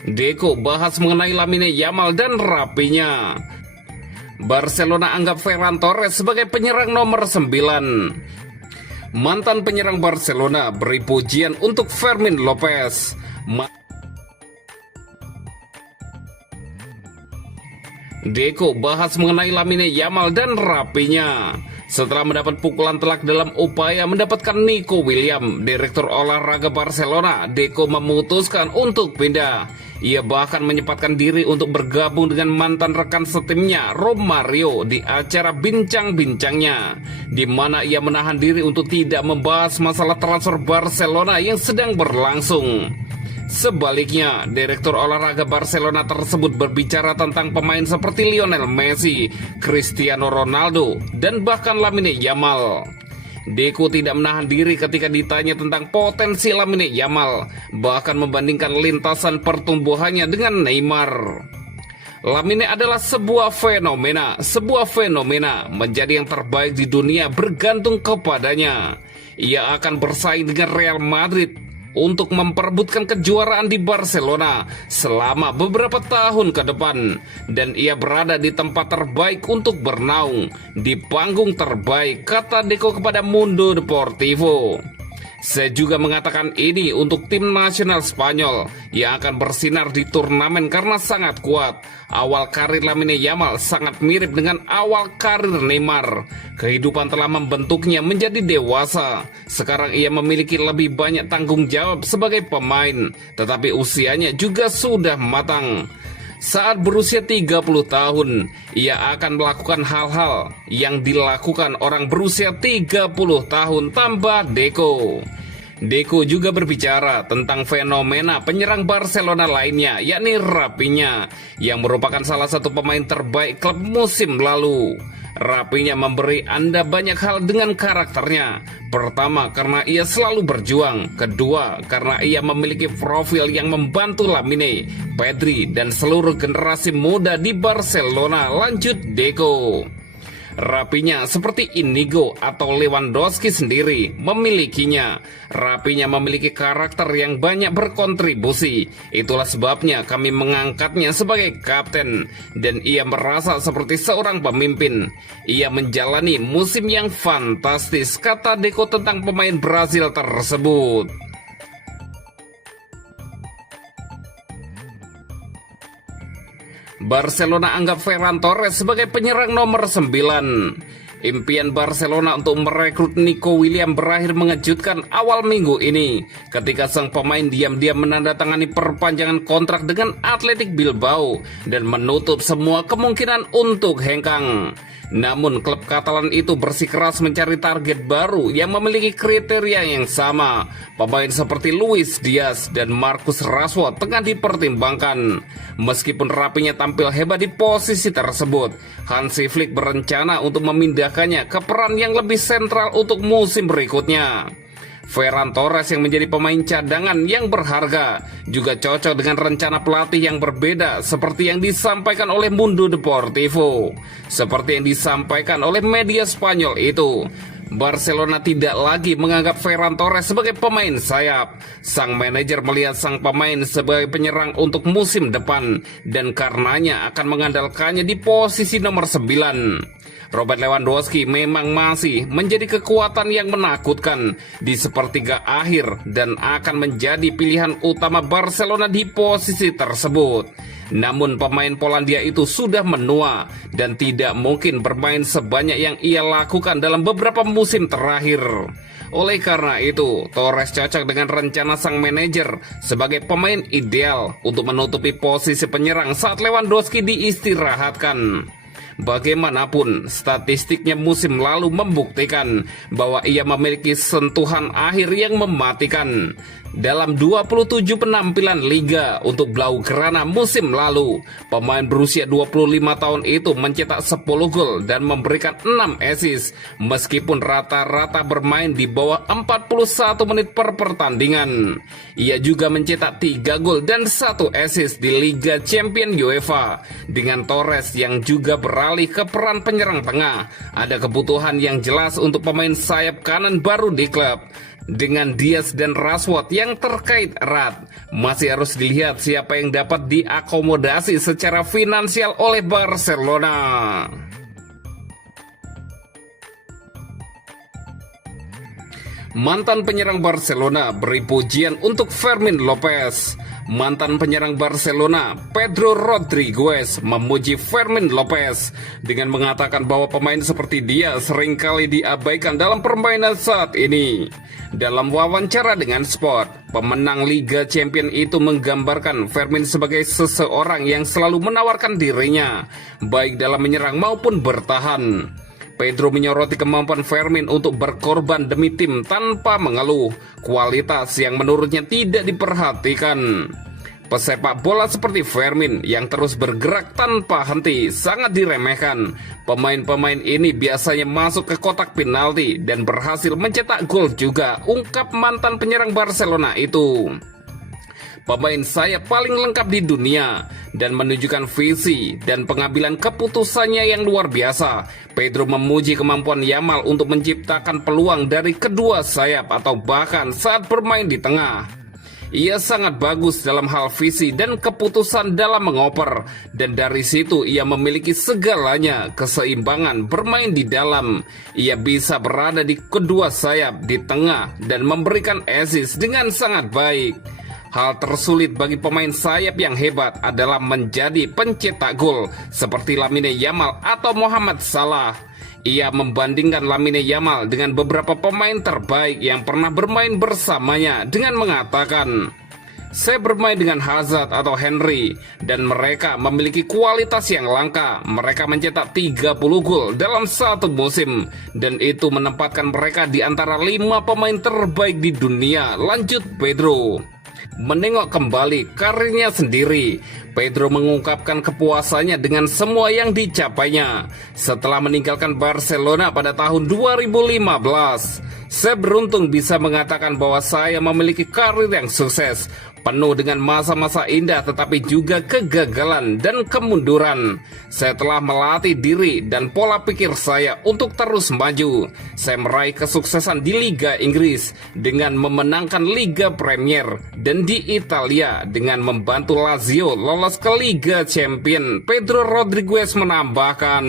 Deco bahas mengenai Lamine Yamal dan rapinya. Barcelona anggap Ferran Torres sebagai penyerang nomor 9. Mantan penyerang Barcelona beri pujian untuk Fermin Lopez. Deco bahas mengenai Lamine Yamal dan rapinya. Setelah mendapat pukulan telak dalam upaya mendapatkan Nico Williams, Direktur Olahraga Barcelona, Deco memutuskan untuk pindah. Ia bahkan menyempatkan diri untuk bergabung dengan mantan rekan setimnya, Romario, di acara bincang-bincangnya, di mana ia menahan diri untuk tidak membahas masalah transfer Barcelona yang sedang berlangsung. Sebaliknya, Direktur Olahraga Barcelona tersebut berbicara tentang pemain seperti Lionel Messi, Cristiano Ronaldo, dan bahkan Lamine Yamal. Deco tidak menahan diri ketika ditanya tentang potensi Lamine Yamal, bahkan membandingkan lintasan pertumbuhannya dengan Neymar. Lamine adalah sebuah fenomena menjadi yang terbaik di dunia bergantung kepadanya. Ia akan bersaing dengan Real Madrid untuk memperebutkan kejuaraan di Barcelona selama beberapa tahun ke depan, dan ia berada di tempat terbaik untuk bernaung, di panggung terbaik, kata Deco kepada Mundo Deportivo. Saya juga mengatakan ini untuk tim nasional Spanyol yang akan bersinar di turnamen karena sangat kuat. Awal karir Lamine Yamal sangat mirip dengan awal karir Neymar. Kehidupan telah membentuknya menjadi dewasa. Sekarang ia memiliki lebih banyak tanggung jawab sebagai pemain, tetapi usianya juga sudah matang. Saat berusia 30 tahun, ia akan melakukan hal-hal yang dilakukan orang berusia 30 tahun, tambah Deco. Deco juga berbicara tentang fenomena penyerang Barcelona lainnya, yakni Rapinya, yang merupakan salah satu pemain terbaik klub musim lalu. Rapinya memberi Anda banyak hal dengan karakternya. Pertama, karena ia selalu berjuang. Kedua, karena ia memiliki profil yang membantu Lamine, Pedri, dan seluruh generasi muda di Barcelona, lanjut Deco. Rapinya seperti Inigo atau Lewandowski sendiri memilikinya. Rapinya memiliki karakter yang banyak berkontribusi. Itulah sebabnya kami mengangkatnya sebagai kapten, dan ia merasa seperti seorang pemimpin. Ia menjalani musim yang fantastis, kata Deco tentang pemain Brazil tersebut. Barcelona anggap Ferran Torres sebagai penyerang nomor 9. Impian Barcelona untuk merekrut Nico Williams berakhir mengejutkan awal minggu ini, ketika sang pemain diam-diam menandatangani perpanjangan kontrak dengan Athletic Bilbao dan menutup semua kemungkinan untuk hengkang. Namun klub Katalan itu bersikeras mencari target baru yang memiliki kriteria yang sama. Pemain seperti Luis Diaz dan Marcus Rashford tengah dipertimbangkan. Meskipun Rapinya tampil hebat di posisi tersebut, Hansi Flick berencana untuk memindahkannya ke peran yang lebih sentral untuk musim berikutnya. Ferran Torres yang menjadi pemain cadangan yang berharga juga cocok dengan rencana pelatih yang berbeda seperti yang disampaikan oleh Mundo Deportivo. Seperti yang disampaikan oleh media Spanyol itu, Barcelona tidak lagi menganggap Ferran Torres sebagai pemain sayap. Sang manajer melihat sang pemain sebagai penyerang untuk musim depan, dan karenanya akan mengandalkannya di posisi nomor 9. Robert Lewandowski memang masih menjadi kekuatan yang menakutkan di sepertiga akhir dan akan menjadi pilihan utama Barcelona di posisi tersebut. Namun pemain Polandia itu sudah menua dan tidak mungkin bermain sebanyak yang ia lakukan dalam beberapa musim terakhir. Oleh karena itu, Torres cocok dengan rencana sang manajer sebagai pemain ideal untuk menutupi posisi penyerang saat Lewandowski diistirahatkan. Bagaimanapun, statistiknya musim lalu membuktikan bahwa ia memiliki sentuhan akhir yang mematikan. Dalam 27 penampilan Liga untuk Blaugrana musim lalu, pemain berusia 25 tahun itu mencetak 10 gol dan memberikan 6 assist, meskipun rata-rata bermain di bawah 41 menit per pertandingan. Ia juga mencetak 3 gol dan 1 assist di Liga Champions UEFA. Dengan Torres yang juga beralih ke peran penyerang tengah, ada kebutuhan yang jelas untuk pemain sayap kanan baru di klub. Dengan Diaz dan Rashford yang terkait erat, masih harus dilihat siapa yang dapat diakomodasi secara finansial oleh Barcelona. Mantan penyerang Barcelona beri pujian untuk Fermin Lopez. Mantan penyerang Barcelona, Pedro Rodriguez, memuji Fermin Lopez dengan mengatakan bahwa pemain seperti dia seringkali diabaikan dalam permainan saat ini. Dalam wawancara dengan Sport, pemenang Liga Champions itu menggambarkan Fermin sebagai seseorang yang selalu menawarkan dirinya, baik dalam menyerang maupun bertahan. Pedro menyoroti kemampuan Fermin untuk berkorban demi tim tanpa mengeluh, kualitas yang menurutnya tidak diperhatikan. Pesepak bola seperti Fermin yang terus bergerak tanpa henti sangat diremehkan. Pemain-pemain ini biasanya masuk ke kotak penalti dan berhasil mencetak gol juga, ungkap mantan penyerang Barcelona itu. Pemain saya paling lengkap di dunia dan menunjukkan visi dan pengambilan keputusannya yang luar biasa. Pedro memuji kemampuan Yamal untuk menciptakan peluang dari kedua sayap atau bahkan saat bermain di tengah. Ia sangat bagus dalam hal visi dan keputusan dalam mengoper, dan dari situ ia memiliki segalanya, keseimbangan bermain di dalam. Ia bisa berada di kedua sayap, di tengah, dan memberikan assist dengan sangat baik. Hal tersulit bagi pemain sayap yang hebat adalah menjadi pencetak gol seperti Lamine Yamal atau Mohamed Salah. Ia membandingkan Lamine Yamal dengan beberapa pemain terbaik yang pernah bermain bersamanya dengan mengatakan, "Saya bermain dengan Hazard atau Henry dan mereka memiliki kualitas yang langka. Mereka mencetak 30 gol dalam satu musim dan itu menempatkan mereka di antara 5 pemain terbaik di dunia," lanjut Pedro. Menengok kembali karirnya sendiri, Pedro mengungkapkan kepuasannya dengan semua yang dicapainya. Setelah meninggalkan Barcelona pada tahun 2015, saya beruntung bisa mengatakan bahwa saya memiliki karir yang sukses, penuh dengan masa-masa indah tetapi juga kegagalan dan kemunduran. Saya telah melatih diri dan pola pikir saya untuk terus maju. Saya meraih kesuksesan di Liga Inggris dengan memenangkan Liga Premier dan di Italia dengan membantu Lazio lolos ke Liga Champions, Pedro Rodriguez menambahkan.